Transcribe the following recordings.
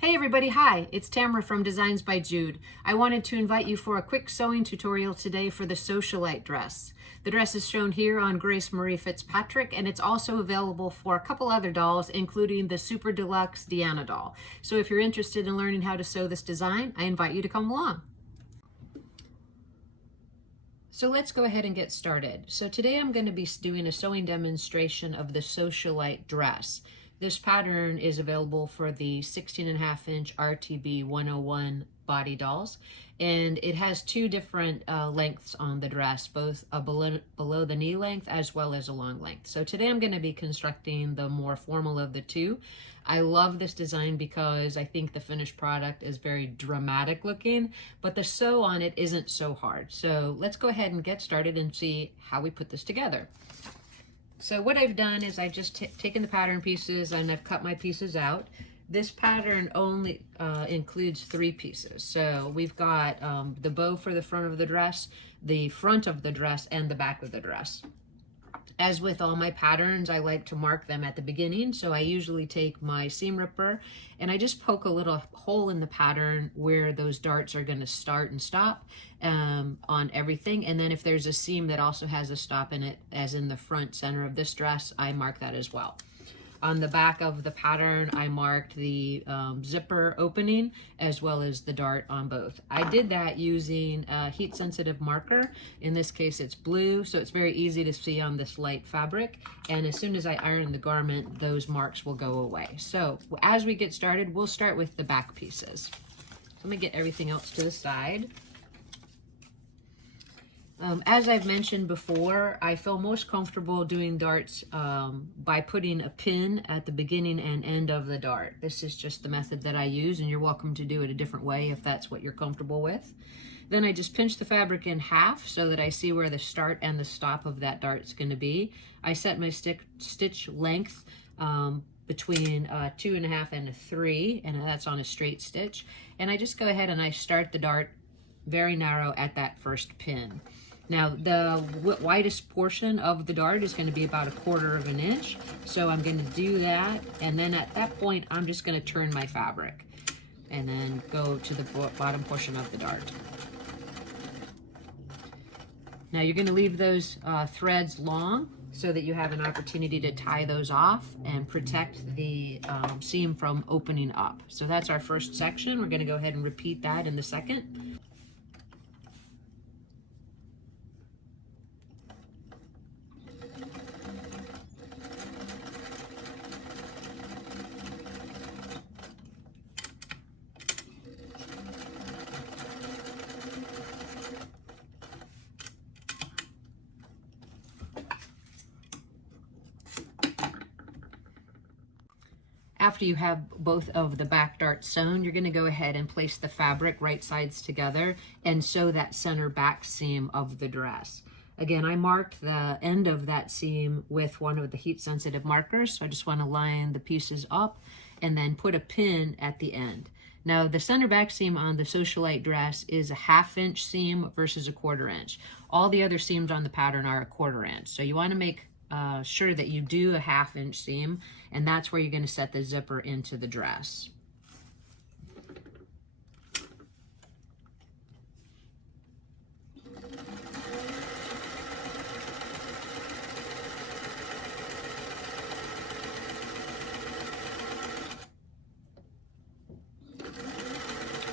Hey everybody, hi, it's Tamara from Designs by Jude. I wanted to invite you for a quick sewing tutorial today for the Socialite dress. The dress is shown here on Grace Marie Fitzpatrick, and it's also available for a couple other dolls, including the Super Deluxe Deeanna doll. So if you're interested in learning how to sew this design, I invite you to come along. So let's go ahead and get started. So today I'm going to be doing a sewing demonstration of the Socialite dress. This pattern is available for the 16.5 inch RTB 101 body dolls, and it has two different lengths on the dress, both a below the knee length as well as a long length. So today I'm going to be constructing the more formal of the two. I love this design because I think the finished product is very dramatic looking, but the sew on it isn't so hard. So let's go ahead and get started and see how we put this together. So what I've done is I've just taken the pattern pieces and I've cut my pieces out. This pattern only includes 3 pieces. So we've got the bow for the front of the dress, the front of the dress, and the back of the dress. As with all my patterns, I like to mark them at the beginning. So I usually take my seam ripper and I just poke a little hole in the pattern where those darts are going to start and stop on everything. And then if there's a seam that also has a stop in it, as in the front center of this dress, I mark that as well. On the back of the pattern, I marked the zipper opening as well as the dart on both. I did that using a heat-sensitive marker. In this case, it's blue, so it's very easy to see on this light fabric. And as soon as I iron the garment, those marks will go away. So as we get started, we'll start with the back pieces. Let me get everything else to the side. As I've mentioned before, I feel most comfortable doing darts by putting a pin at the beginning and end of the dart. This is just the method that I use, and you're welcome to do it a different way if that's what you're comfortable with. Then I just pinch the fabric in half so that I see where the start and the stop of that dart is going to be. I set my stitch length between 2.5 and 3, and that's on a straight stitch. And I just go ahead and I start the dart very narrow at that first pin. Now the widest portion of the dart is going to be about 1/4 inch. So I'm going to do that. And then at that point, I'm just going to turn my fabric and then go to the bottom portion of the dart. Now you're going to leave those threads long so that you have an opportunity to tie those off and protect the seam from opening up. So that's our first section. We're going to go ahead and repeat that in the second. After you have both of the back darts sewn, you're going to go ahead and place the fabric right sides together and sew that center back seam of the dress. Again, I marked the end of that seam with one of the heat sensitive markers, so I just want to line the pieces up and then put a pin at the end. Now the center back seam on the Socialite dress is a 1/2 inch seam versus a 1/4 inch. All the other seams on the pattern are a 1/4 inch, so you want to make sure that you do a 1/2 inch seam, and that's where you're going to set the zipper into the dress.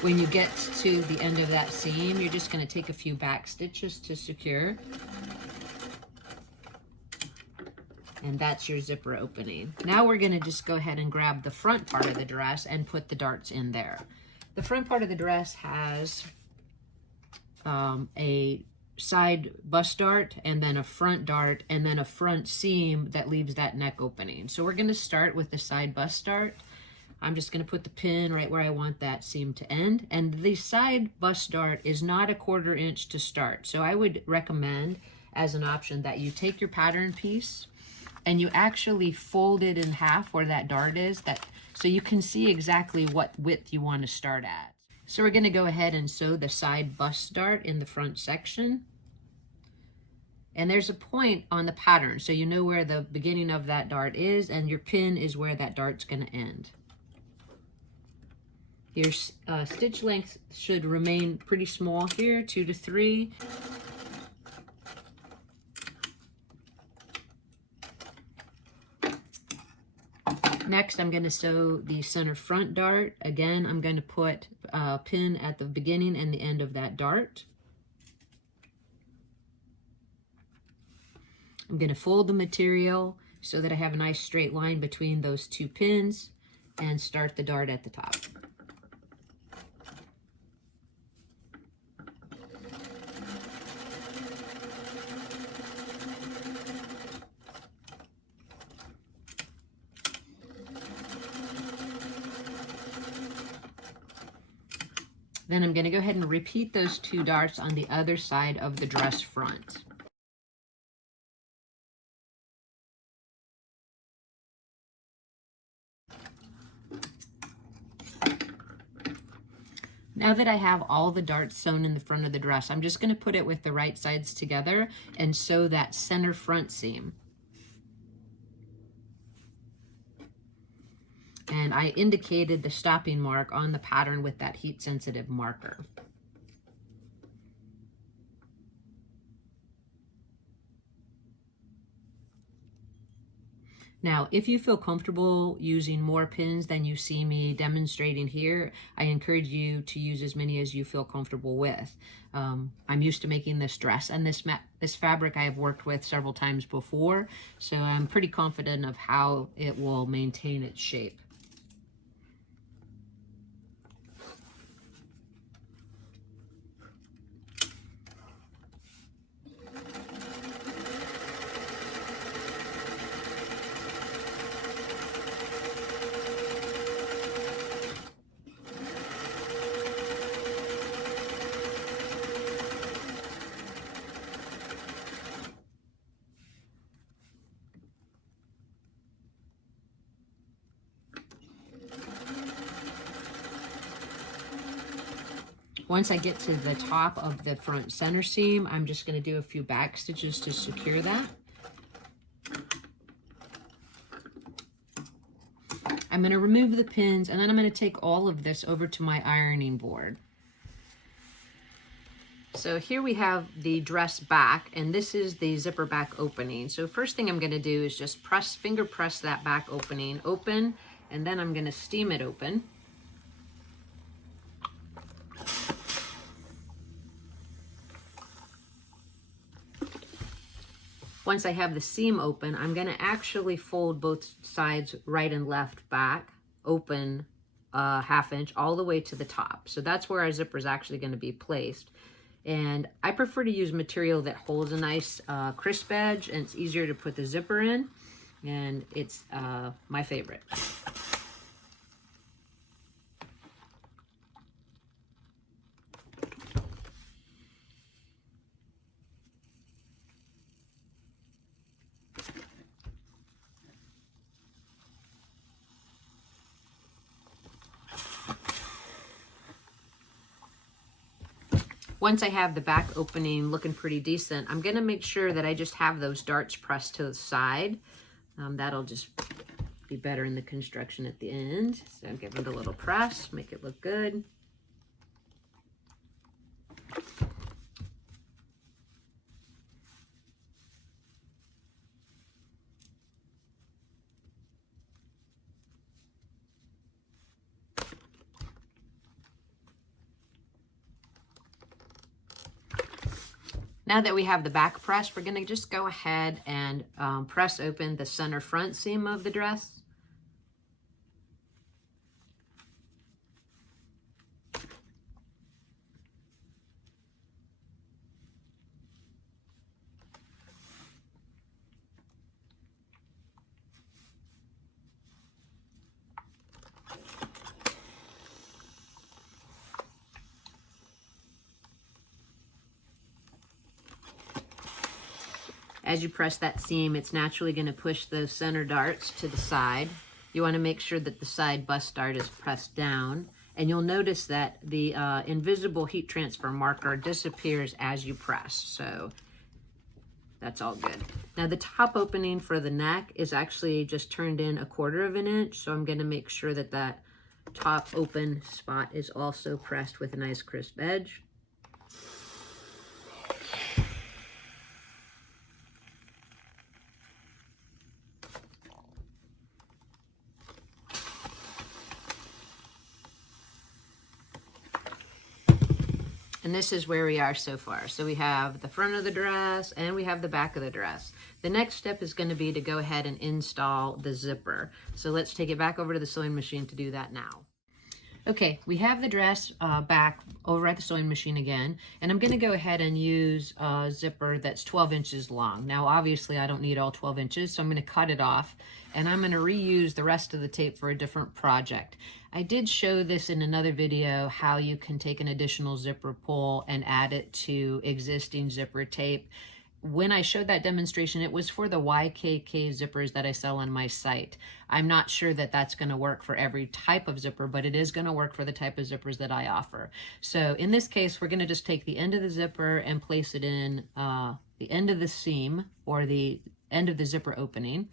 When you get to the end of that seam, you're just going to take a few back stitches to secure. And that's your zipper opening. Now we're going to just go ahead and grab the front part of the dress and put the darts in there. The front part of the dress has a side bust dart and then a front dart and then a front seam that leaves that neck opening. So we're going to start with the side bust dart. I'm just going to put the pin right where I want that seam to end. And the side bust dart is not a 1/4 inch to start. So I would recommend as an option that you take your pattern piece and you actually fold it in half where that dart is, so you can see exactly what width you want to start at. So we're going to go ahead and sew the side bust dart in the front section. And there's a point on the pattern, so you know where the beginning of that dart is, and your pin is where that dart's going to end. Your stitch length should remain pretty small here, 2 to 3. Next, I'm going to sew the center front dart. Again, I'm going to put a pin at the beginning and the end of that dart. I'm going to fold the material so that I have a nice straight line between those 2 pins and start the dart at the top. Then I'm going to go ahead and repeat those 2 darts on the other side of the dress front. Now that I have all the darts sewn in the front of the dress, I'm just going to put it with the right sides together and sew that center front seam. And I indicated the stopping mark on the pattern with that heat-sensitive marker. Now, if you feel comfortable using more pins than you see me demonstrating here, I encourage you to use as many as you feel comfortable with. I'm used to making this dress, and this fabric I have worked with several times before, so I'm pretty confident of how it will maintain its shape. Once I get to the top of the front center seam, I'm just going to do a few back stitches to secure that. I'm going to remove the pins, and then I'm going to take all of this over to my ironing board. So here we have the dress back, and this is the zipper back opening. So first thing I'm going to do is just finger press that back opening open, and then I'm going to steam it open. Once I have the seam open, I'm going to actually fold both sides, right and left, back, open a 1/2 inch all the way to the top. So that's where our zipper is actually going to be placed. And I prefer to use material that holds a nice crisp edge, and it's easier to put the zipper in, and it's my favorite. Once I have the back opening looking pretty decent, I'm going to make sure that I just have those darts pressed to the side. That'll just be better in the construction at the end. So give it a little press, make it look good. Now that we have the back pressed, we're going to just go ahead and press open the center front seam of the dress. As you press that seam, it's naturally going to push those center darts to the side. You want to make sure that the side bust dart is pressed down. And you'll notice that the invisible heat transfer marker disappears as you press. So that's all good. Now the top opening for the neck is actually just turned in 1/4 of an inch. So I'm going to make sure that that top open spot is also pressed with a nice crisp edge. And this is where we are so far. So we have the front of the dress and we have the back of the dress. The next step is going to be to go ahead and install the zipper. So let's take it back over to the sewing machine to do that now. Okay, we have the dress back over at the sewing machine again, and I'm going to go ahead and use a zipper that's 12 inches long. Now, obviously, I don't need all 12 inches, so I'm going to cut it off, and I'm going to reuse the rest of the tape for a different project. I did show this in another video, how you can take an additional zipper pull and add it to existing zipper tape. When I showed that demonstration, it was for the YKK zippers that I sell on my site. I'm not sure that that's going to work for every type of zipper, but it is going to work for the type of zippers that I offer. So in this case, we're going to just take the end of the zipper and place it in the end of the seam or the end of the zipper opening.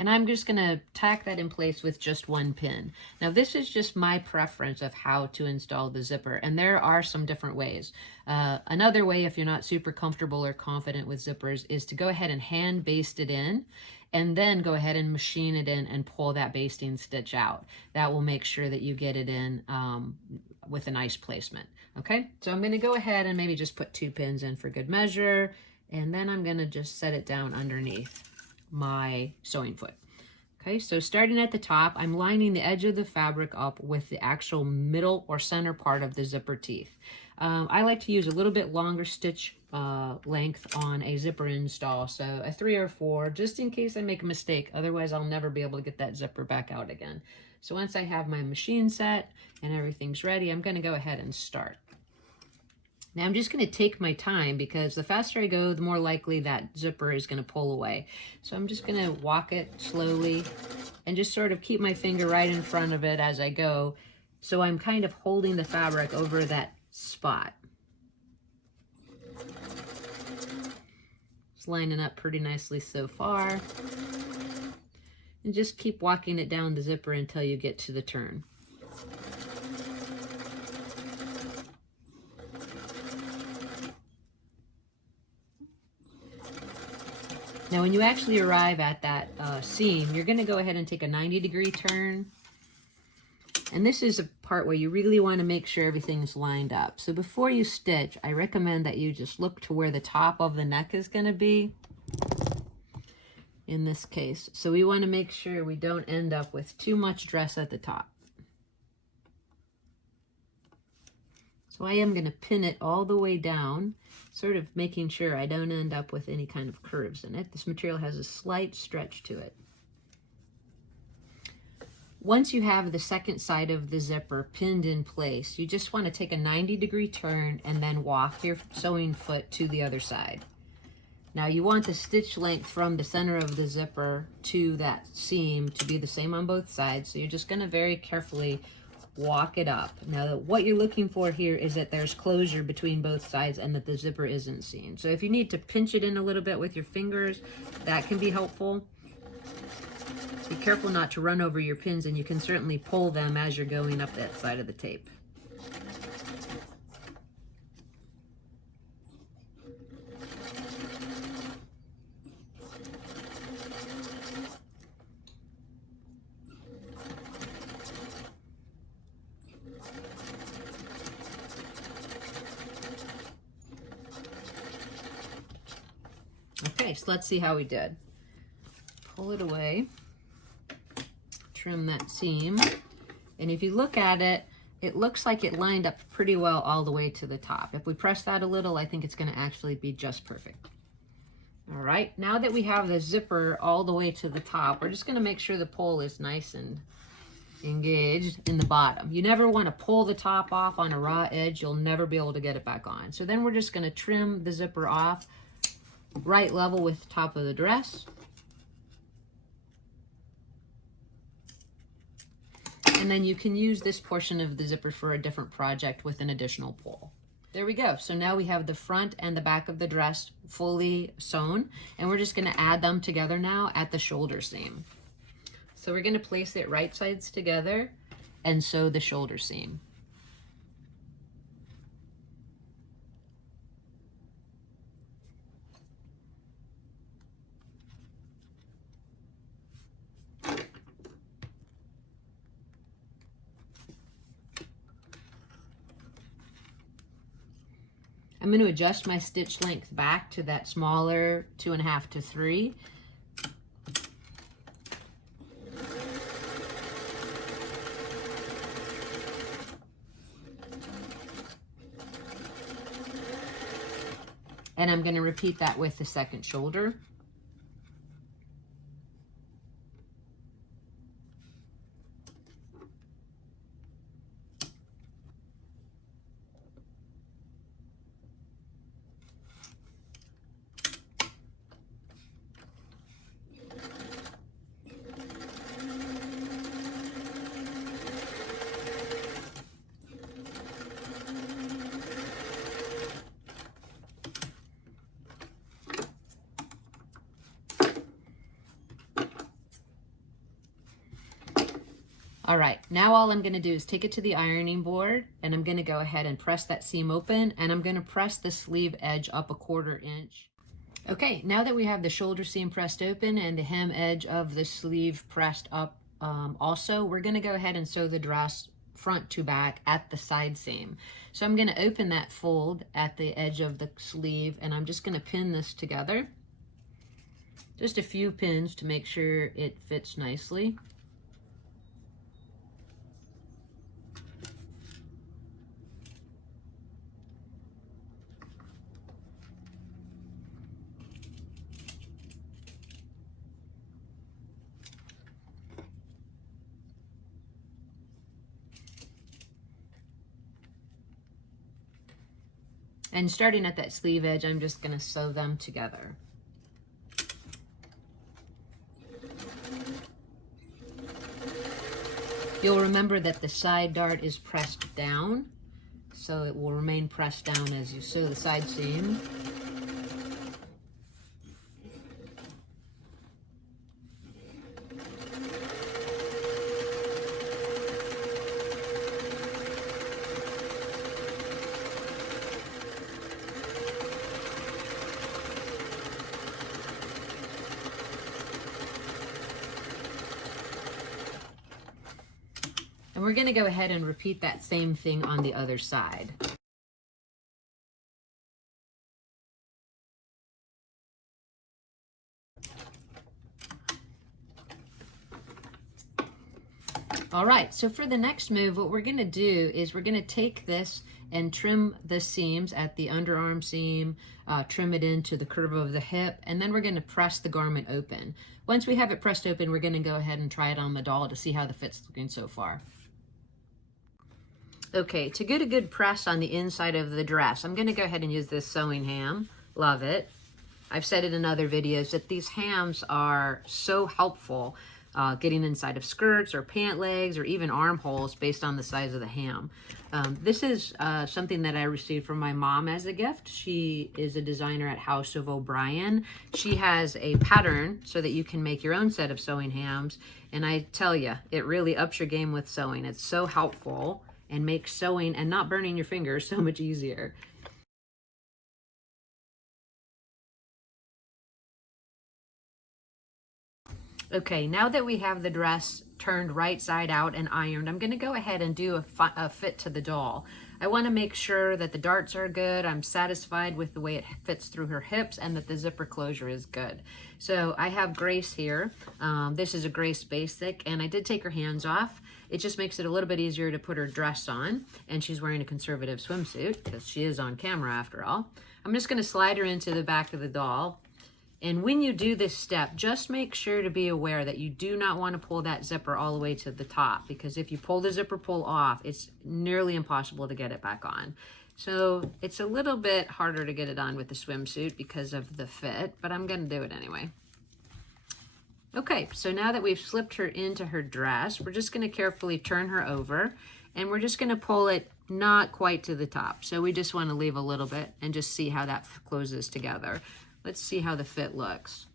And I'm just going to tack that in place with just one pin. Now, this is just my preference of how to install the zipper, and there are some different ways. Another way, if you're not super comfortable or confident with zippers, is to go ahead and hand baste it in, and then go ahead and machine it in and pull that basting stitch out. That will make sure that you get it in with a nice placement. Okay, so I'm going to go ahead and maybe just put 2 pins in for good measure, and then I'm going to just set it down underneath my sewing foot. Okay, so starting at the top, I'm lining the edge of the fabric up with the actual middle or center part of the zipper teeth. I like to use a little bit longer stitch length on a zipper install, so a 3 or 4, just in case I make a mistake. Otherwise, I'll never be able to get that zipper back out again. So once I have my machine set and everything's ready, I'm going to go ahead and start. Now I'm just going to take my time, because the faster I go, the more likely that zipper is going to pull away. So I'm just going to walk it slowly and just sort of keep my finger right in front of it as I go. So I'm kind of holding the fabric over that spot. It's lining up pretty nicely so far. And just keep walking it down the zipper until you get to the turn. Now, when you actually arrive at that seam, you're going to go ahead and take a 90-degree turn. And this is a part where you really want to make sure everything's lined up. So before you stitch, I recommend that you just look to where the top of the neck is going to be in this case. So we want to make sure we don't end up with too much dress at the top. So I am going to pin it all the way down, sort of making sure I don't end up with any kind of curves in it. This material has a slight stretch to it. Once you have the second side of the zipper pinned in place, you just want to take a 90-degree turn and then walk your sewing foot to the other side. Now you want the stitch length from the center of the zipper to that seam to be the same on both sides, so you're just going to very carefully walk it up. Now, what you're looking for here is that there's closure between both sides and that the zipper isn't seen. So if you need to pinch it in a little bit with your fingers, that can be helpful. Be careful not to run over your pins, and you can certainly pull them as you're going up that side of the tape. Okay, so let's see how we did. Pull it away, trim that seam, and if you look at it, it looks like it lined up pretty well all the way to the top. If we press that a little, I think it's going to actually be just perfect. All right, now that we have the zipper all the way to the top, we're just going to make sure the pole is nice and engaged in the bottom. You never want to pull the top off on a raw edge. You'll never be able to get it back on. So then we're just going to trim the zipper off right level with the top of the dress. And then you can use this portion of the zipper for a different project with an additional pull. There we go. So now we have the front and the back of the dress fully sewn, and we're just going to add them together now at the shoulder seam. So we're going to place it right sides together, and sew the shoulder seam. I'm going to adjust my stitch length back to that smaller 2.5 to 3. And I'm going to repeat that with the second shoulder. All right, now all I'm gonna do is take it to the ironing board, and I'm gonna go ahead and press that seam open, and I'm gonna press the sleeve edge up 1/4 inch. Okay, now that we have the shoulder seam pressed open and the hem edge of the sleeve pressed up also, we're gonna go ahead and sew the dress front to back at the side seam. So I'm gonna open that fold at the edge of the sleeve, and I'm just gonna pin this together. Just a few pins to make sure it fits nicely. And starting at that sleeve edge, I'm just going to sew them together. You'll remember that the side dart is pressed down, so it will remain pressed down as you sew the side seam. And we're going to go ahead and repeat that same thing on the other side. All right, so for the next move, what we're going to do is we're going to take this and trim the seams at the underarm seam, trim it into the curve of the hip, and then we're going to press the garment open. Once we have it pressed open, we're going to go ahead and try it on the doll to see how the fit's looking so far. Okay, to get a good press on the inside of the dress, I'm going to go ahead and use this sewing ham. Love it. I've said it in other videos that these hams are so helpful getting inside of skirts or pant legs or even armholes based on the size of the ham. This is something that I received from my mom as a gift. She is a designer at House of O'Brien. She has a pattern so that you can make your own set of sewing hams. And I tell you, it really ups your game with sewing. It's so helpful and makes sewing and not burning your fingers so much easier. Okay, now that we have the dress turned right side out and ironed, I'm going to go ahead and do a fit to the doll. I want to make sure that the darts are good, I'm satisfied with the way it fits through her hips, and that the zipper closure is good. So I have Grace here. This is a Grace Basic, and I did take her hands off. It just makes it a little bit easier to put her dress on, and she's wearing a conservative swimsuit because she is on camera after all. I'm just going to slide her into the back of the doll. And when you do this step, just make sure to be aware that you do not want to pull that zipper all the way to the top, because if you pull the zipper pull off, it's nearly impossible to get it back on. So it's a little bit harder to get it on with the swimsuit because of the fit, but I'm going to do it anyway. Okay, so now that we've slipped her into her dress, we're just going to carefully turn her over, and we're just going to pull it not quite to the top. So we just want to leave a little bit and just see how that closes together. Let's see how the fit looks.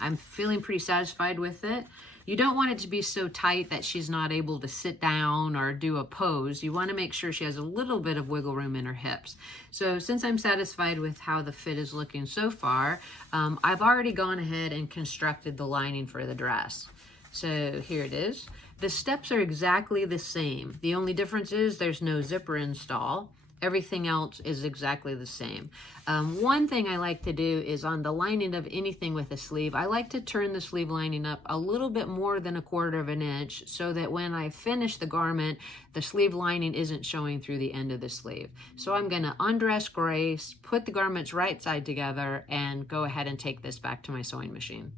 I'm feeling pretty satisfied with it. You don't want it to be so tight that she's not able to sit down or do a pose. You want to make sure she has a little bit of wiggle room in her hips. So since I'm satisfied with how the fit is looking so far, I've already gone ahead and constructed the lining for the dress. So here it is. The steps are exactly the same. The only difference is there's no zipper install. Everything else is exactly the same. One thing I like to do is on the lining of anything with a sleeve, I like to turn the sleeve lining up a little bit more than 1/4 of an inch so that when I finish the garment, the sleeve lining isn't showing through the end of the sleeve. So I'm gonna undress Grace, put the garments right side together, and go ahead and take this back to my sewing machine.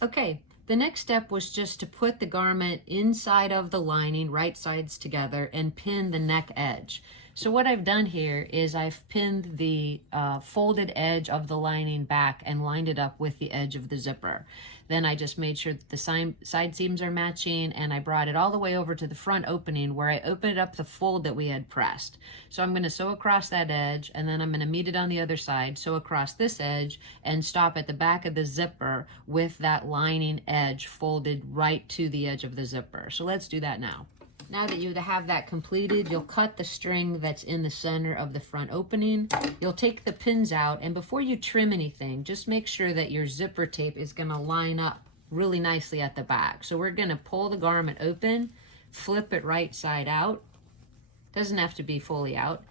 Okay, the next step was just to put the garment inside of the lining, right sides together, and pin the neck edge. So what I've done here is I've pinned the folded edge of the lining back and lined it up with the edge of the zipper. Then I just made sure that the side seams are matching, and I brought it all the way over to the front opening where I opened up the fold that we had pressed. So I'm going to sew across that edge, and then I'm going to meet it on the other side, sew across this edge, and stop at the back of the zipper with that lining edge folded right to the edge of the zipper. So let's do that now. Now that you have that completed, you'll cut the string that's in the center of the front opening. You'll take the pins out, and before you trim anything, just make sure that your zipper tape is going to line up really nicely at the back. So we're going to pull the garment open, flip it right side out. Doesn't have to be fully out.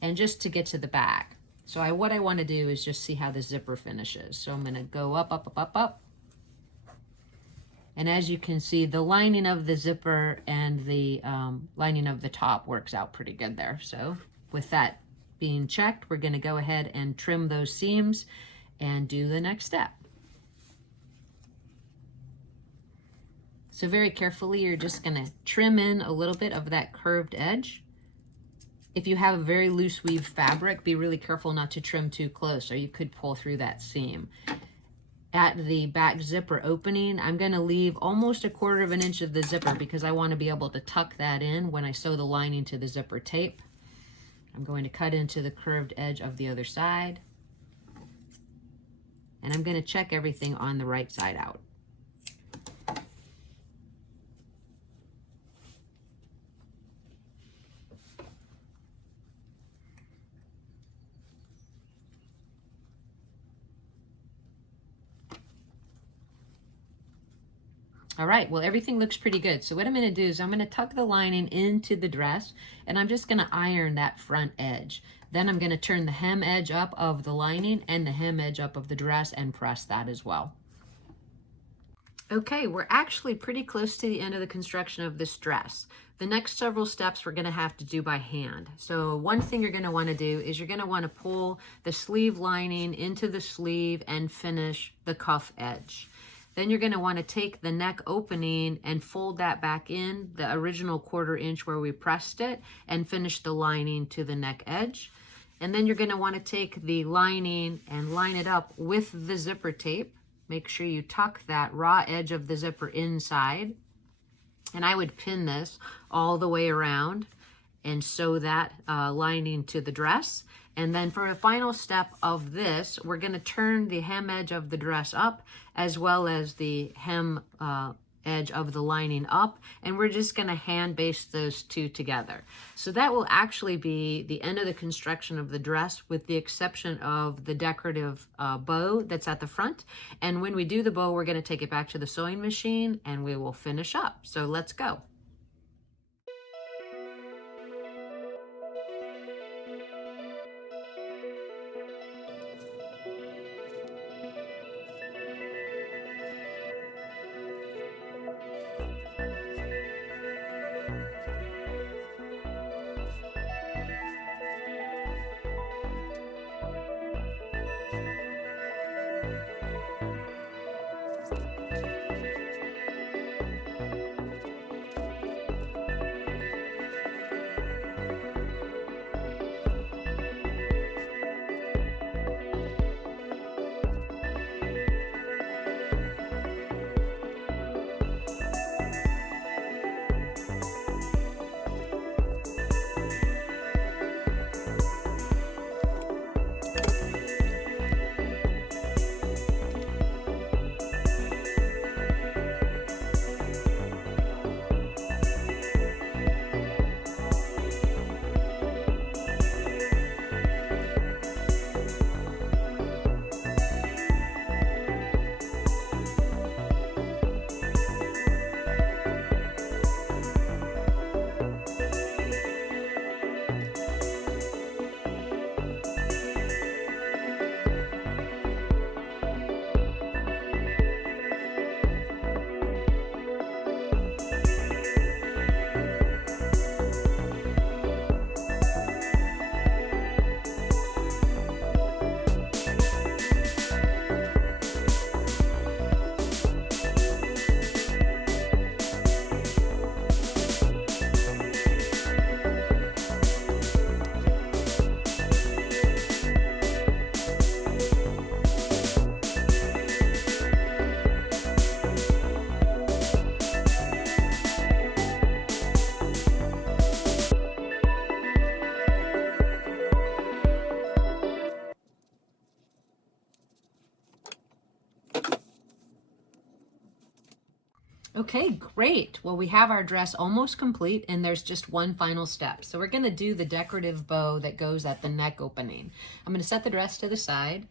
And just to get to the back. So what I want to do is just see how the zipper finishes. So I'm going to go up, up, up, up, up. And as you can see, the lining of the zipper and the lining of the top works out pretty good there. So with that being checked, we're going to go ahead and trim those seams and do the next step. So very carefully, you're just going to trim in a little bit of that curved edge. If you have a very loose weave fabric, be really careful not to trim too close or you could pull through that seam. At the back zipper opening, I'm going to leave almost 1/4 of an inch of the zipper because I want to be able to tuck that in when I sew the lining to the zipper tape. I'm going to cut into the curved edge of the other side. And I'm going to check everything on the right side out. All right, well, everything looks pretty good. So what I'm going to do is I'm going to tuck the lining into the dress, and I'm just going to iron that front edge. Then I'm going to turn the hem edge up of the lining and the hem edge up of the dress and press that as well. Okay, we're actually pretty close to the end of the construction of this dress. The next several steps we're going to have to do by hand. So one thing you're going to want to do is you're going to want to pull the sleeve lining into the sleeve and finish the cuff edge. Then you're going to want to take the neck opening and fold that back in the original 1/4 inch where we pressed it and finish the lining to the neck edge. And then you're going to want to take the lining and line it up with the zipper tape. Make sure you tuck that raw edge of the zipper inside. And I would pin this all the way around and sew that lining to the dress. And then for the final step of this, we're going to turn the hem edge of the dress up as well as the hem edge of the lining up, and we're just going to hand baste those two together. So that will actually be the end of the construction of the dress with the exception of the decorative bow that's at the front. And when we do the bow, we're going to take it back to the sewing machine and we will finish up. So let's go. Okay, great. Well, we have our dress almost complete and there's just one final step. So we're gonna do the decorative bow that goes at the neck opening. I'm gonna set the dress to the side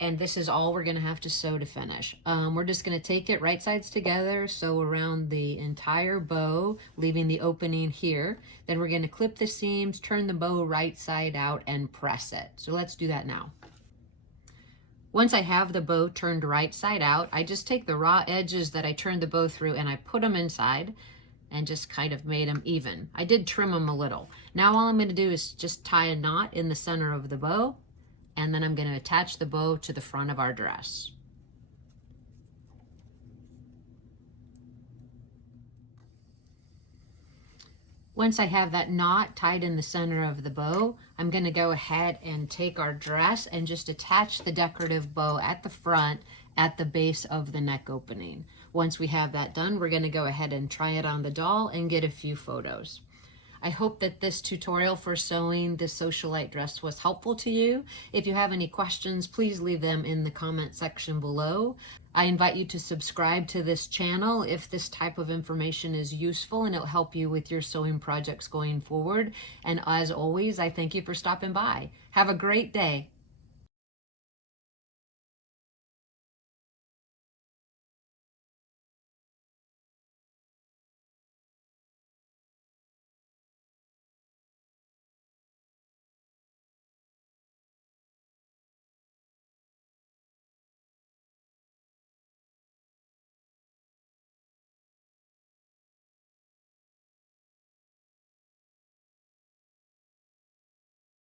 and this is all we're gonna have to sew to finish. We're just gonna take it right sides together, sew around the entire bow, leaving the opening here. Then we're gonna clip the seams, turn the bow right side out and press it. So let's do that now. Once I have the bow turned right side out, I just take the raw edges that I turned the bow through and I put them inside and just kind of made them even. I did trim them a little. Now all I'm going to do is just tie a knot in the center of the bow, and then I'm going to attach the bow to the front of our dress. Once I have that knot tied in the center of the bow, I'm going to go ahead and take our dress and just attach the decorative bow at the front at the base of the neck opening. Once we have that done, we're going to go ahead and try it on the doll and get a few photos. I hope that this tutorial for sewing the Socialite dress was helpful to you. If you have any questions, please leave them in the comment section below. I invite you to subscribe to this channel if this type of information is useful and it'll help you with your sewing projects going forward. And as always, I thank you for stopping by. Have a great day.